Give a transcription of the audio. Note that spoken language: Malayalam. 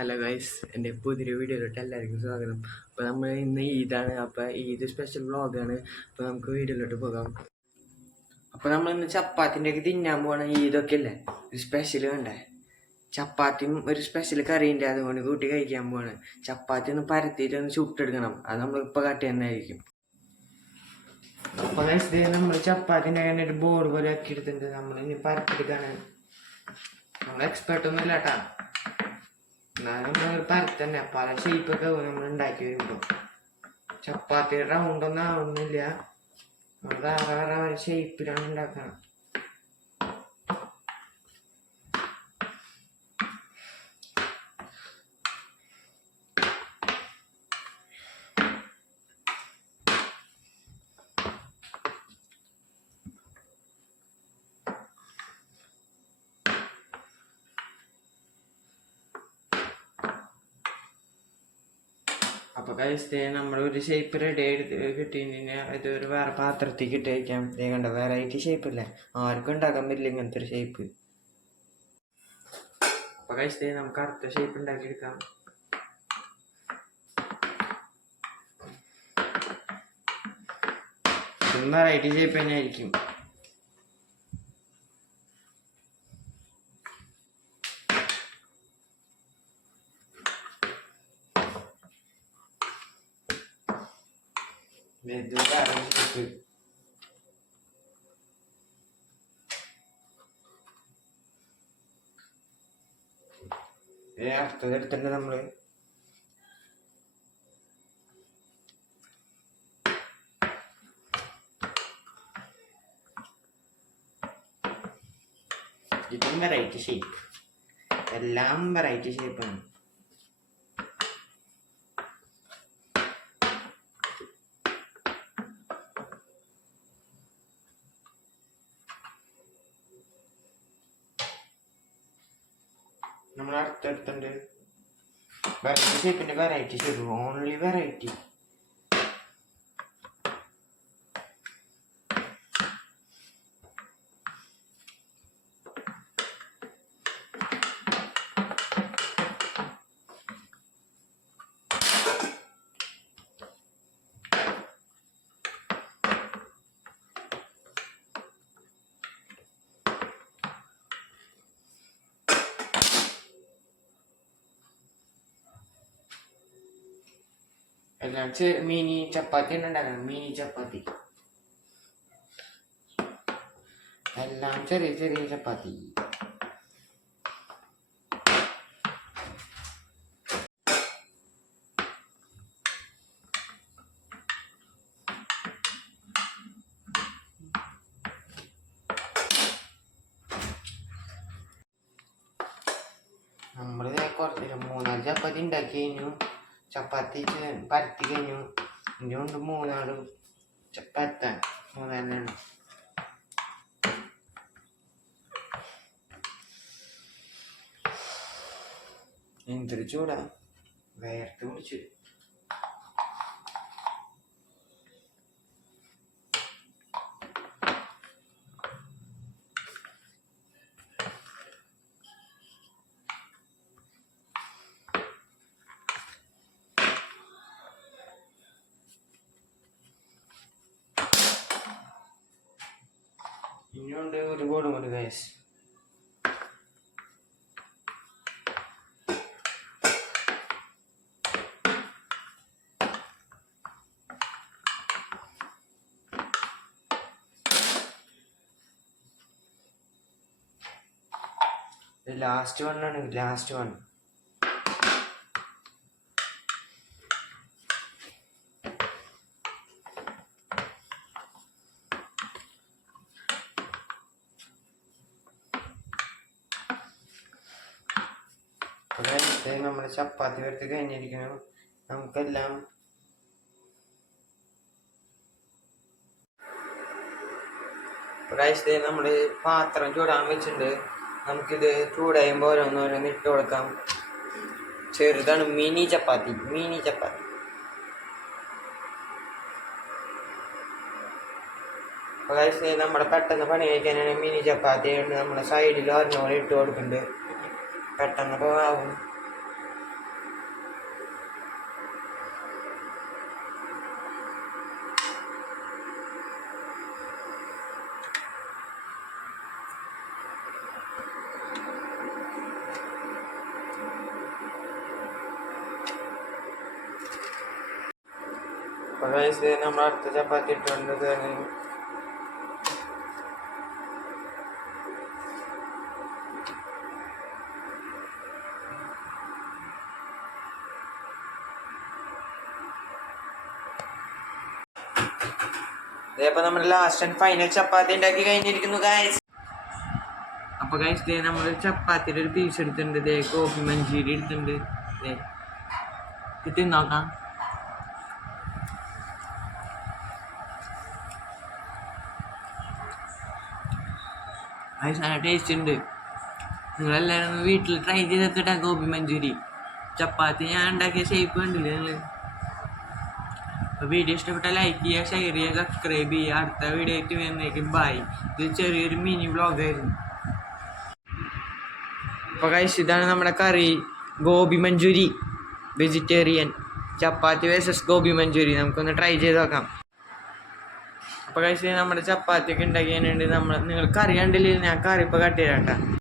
ഹലോ ഗൈസ്, എൻ്റെ പുതിയൊരു വീഡിയോയിലോട്ട് എല്ലാവർക്കും സ്വാഗതം. അപ്പോൾ നമ്മൾ ഇന്ന് ഈദാണ്. അപ്പോൾ ഈദ് സ്പെഷ്യൽ വ്ളോഗാണ്. അപ്പോൾ നമുക്ക് വീഡിയോയിലോട്ട് പോകാം. അപ്പോൾ നമ്മൾ ഇന്ന് ചപ്പാത്തിൻ്റെ ഒക്കെ തിന്നാൻ പോവാണ്. ഈദൊക്കെ അല്ലേ, ഒരു സ്പെഷ്യൽ വേണ്ടേ. ചപ്പാത്തിയും ഒരു സ്പെഷ്യൽ കറിയുണ്ട്, അതുകൊണ്ട് കൂട്ടി കഴിക്കാൻ പോവാണ്. ചപ്പാത്തി ഒന്ന് പരത്തിയിട്ട് ഒന്ന് ചുട്ടെടുക്കണം. അത് നമ്മളിപ്പോൾ കാട്ടി തന്നെയായിരിക്കും. അപ്പോൾ ഗൈസ്, നമ്മൾ ചപ്പാത്തിൻ്റെ അങ്ങനെ ഒരു ബോർഡ് പോലെ ആക്കി എടുത്തിട്ടുണ്ട്. നമ്മൾ ഇനി പരത്തിയെടുക്കാണ്. നമ്മൾ എക്സ്പേർട്ടൊന്നും ഇല്ല കേട്ടോ. നമ്മൾ പരത്തന്നെ പല ഷേപ്പൊക്കെ നമ്മൾ ഉണ്ടാക്കി വരുമ്പോൾ ചപ്പാത്തി റൗണ്ടൊന്നും ആവുന്നില്ല. നമ്മൾ വേറെ വേറെ ഷേപ്പിലാണ് ഉണ്ടാക്കണം. അപ്പോൾ കഴിച്ച് നമ്മൾ ഒരു ഷേപ്പ് റെഡി എടുത്ത് കിട്ടിയിട്ടുണ്ടെങ്കിൽ ഇത് ഒരു വേറെ പാത്രത്തിൽ കിട്ടി വയ്ക്കാം. കണ്ട വെറൈറ്റി ഷേപ്പില്ലേ, ആർക്കും ഉണ്ടാക്കാൻ പറ്റില്ല ഇങ്ങനത്തെ ഒരു ഷേപ്പ്. അപ്പോൾ കഴിച്ച് നമുക്ക് അടുത്ത ഷേപ്പ് ഉണ്ടാക്കിയെടുക്കാം. ഇതും വെറൈറ്റി ഷേപ്പ് തന്നെ ആയിരിക്കും. അടുത്തത് എടുത്തിട്ടുണ്ട് നമ്മള്. ഇതും വെറൈറ്റി ഷേപ്പ്, എല്ലാം വെറൈറ്റി ഷേപ്പാണ്. നമ്മൾ അടുത്തടുത്തുണ്ട് വെറൈറ്റി ഷേപ്പിന്റെ വെറൈറ്റി ഷേപ്പ്, ഓൺലി വെറൈറ്റി. എല്ലാം മിനി ചപ്പാത്തി ഉണ്ടാക്കണം. മിനി ചപ്പാത്തി എല്ലാം ചെറിയ ചെറിയ ചപ്പാത്തി. നമ്മൾ കുറച്ച് 3-4 ചപ്പാത്തി ഉണ്ടാക്കി കഴിഞ്ഞു. ചപ്പാത്തി പരത്തി കഴിഞ്ഞു. ഇതുകൊണ്ട് 3 ചപ്പാത്തി 3 എന്തൊരു ചൂടാ, വേർത്ത് പിടിച്ചു. ഇനിയുണ്ട് ഒരുപാട് ഗൈസ്. ലാസ്റ്റ് വണ്ണാണ്, ലാസ്റ്റ് വൺ. നമ്മുടെ ചപ്പാത്തി വരത്ത് കഴിഞ്ഞിരിക്കണം. നമുക്കെല്ലാം നമ്മൾ പാത്രം ചൂടാൻ വെച്ചിട്ടുണ്ട്. നമുക്കിത് ചൂടായുമ്പോൾ ഓരോന്നോരോന്ന് ഇട്ട് കൊടുക്കാം. ചെറുതാണ്, മിനി ചപ്പാത്തി, മിനി ചപ്പാത്തി. നമ്മുടെ പെട്ടെന്ന് പണി കഴിക്കാനാണ് മിനി ചപ്പാത്തി. നമ്മുടെ സൈഡിൽ ഒരെണ്ണം ഇട്ട് കൊടുക്കുന്നുണ്ട്, പെട്ടെന്ന് ആവും. അപ്പോൾ ഗൈസ് നമ്മൾ അടുത്ത ചപ്പാത്തി ഇട്ടുകൊണ്ട് ഇതേപ്പോൾ നമ്മൾ ലാസ്റ്റ് ആൻഡ് ഫൈനൽ ചപ്പാത്തി ഉണ്ടാക്കി കഴിഞ്ഞിരിക്കുന്നു ഗൈസ്. അപ്പോൾ ഗൈസ് ഇതേ നമ്മൾ ചപ്പാത്തിയുടെ ഒരു പീസ് എടുത്തിട്ടുണ്ട്, ഇതേ ഗോബി മഞ്ചൂരി എടുത്തിട്ടുണ്ട്. ഇത് നോക്കാം. ഗൈസ് നല്ല ടേസ്റ്റ് ഉണ്ട്. നിങ്ങളെല്ലാവരും വീട്ടിൽ ട്രൈ ചെയ്തിട്ടാ ഗോബി മഞ്ചൂരി. ചപ്പാത്തി ഞാൻ ഉണ്ടാക്കിയ ഷേപ്പ് കണ്ടില്ലേ നിങ്ങൾ? അപ്പോൾ വീഡിയോ ഇഷ്ടപ്പെട്ടാൽ ലൈക്ക് ചെയ്യുക, ഷെയർ ചെയ്യുക, സബ്സ്ക്രൈബ് ചെയ്യുക. അടുത്ത വീഡിയോ ആയിട്ട് വരുന്നേക്കും ബൈ. ഇത് ചെറിയൊരു മിനി വ്ളോഗായിരുന്നു. അപ്പോൾ ഗൈസ് ഇതാണ് നമ്മുടെ കറി, ഗോബി മഞ്ചൂരി വെജിറ്റേറിയൻ. ചപ്പാത്തി വേഴ്സസ് ഗോബി മഞ്ചൂരി നമുക്കൊന്ന് ട്രൈ ചെയ്ത് നോക്കാം. അപ്പോൾ ഗൈസ് നമ്മുടെ ചപ്പാത്തിയൊക്കെ ഉണ്ടാക്കിയതിനുണ്ട്. നിങ്ങൾ കറി കണ്ടില്ലേ? ഞാൻ കറി ഇപ്പോൾ കട്ട് ചെയ്താട്ടാ.